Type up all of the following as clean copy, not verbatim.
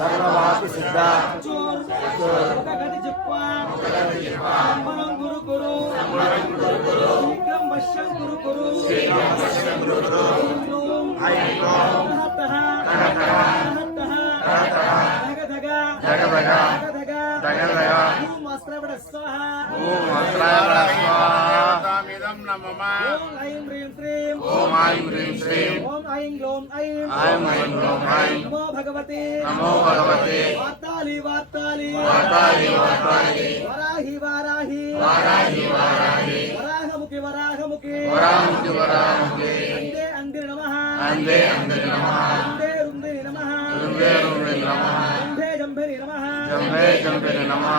सर्ववाक् सिद्ध ओम ऐं ह्रीं श्रीं ओम ऐं ग्लौं ऐं नमो भगवते वार्ताली वराहि वराहमुखि अंदे नमः अंदे रुंदिनि नमः जंभेरि नमः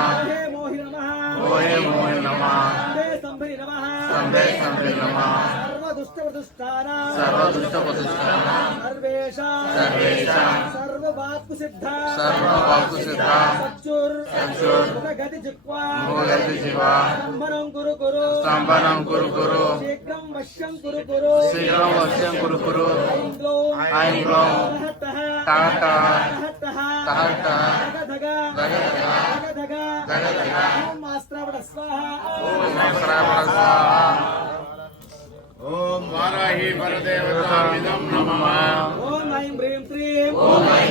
मोहे नमः संभरि नमः सर्वदुष्टप्रतिष्ठानां सर्ववाक् सिद्धा चक्षुर्गतिजिह्वा स्तम्भनं कुरु शीघ्रं वश्यं कुरु ऐं ग्लौं ओम वाराही परदेवतामिदं नमः ओम ऐं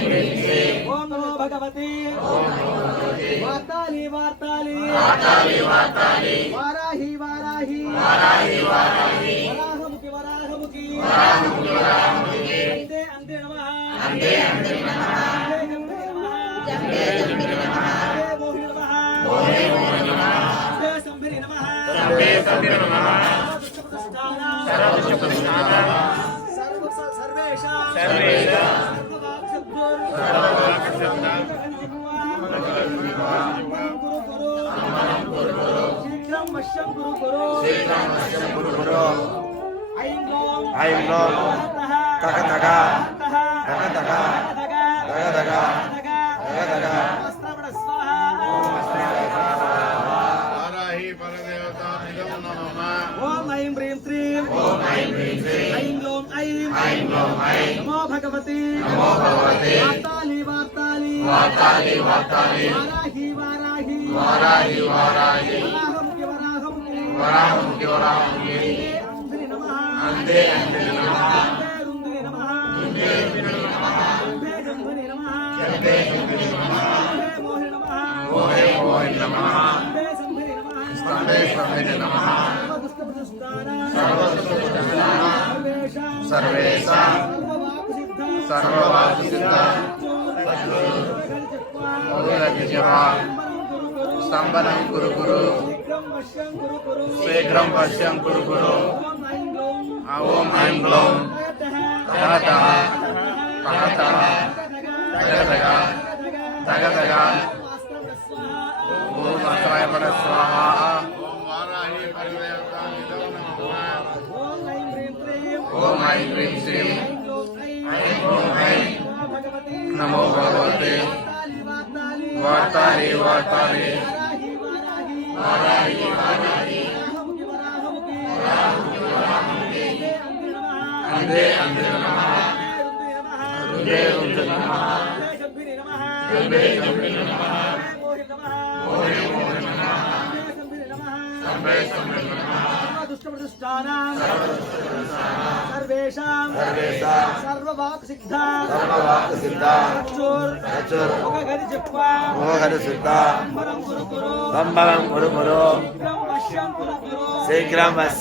ह्रीं श्रीं ओम नमो भगवते वार्ताली वाराहि वराहमुखि अंदे नमः मोहि नमः संभरि नमः शीघ्रं वश्यं कुरु ऐं ग्लौं ओम ऐं ह्रीं श्रीं ऐं ग्लौं ऐं नमो भगवते वार्ताली वराहि वराहमुखि अंदे रुंदिनि नमः जंभरि नमः संभरि नमः सर्वेषां सर्ववाक् सिद्ध स्तम्भनं कुरु शीघ्रं वश्यं कुरु ओम ऐं ग्लौं ओम अस्त्राय स्वाहा ओम ऐं ह्रीं श्रीं नमो भगवते वार्ताली वराहि अंदे नमः रुंदिनि नमः जंभरि नमः मोहि नमः संभरि नमः दुष्टप्रतिष्ठानां सर्ववाक् सिद्धा चक्षुर्गतिजिह्वा स्तम्भनं कुरु शीघ्रं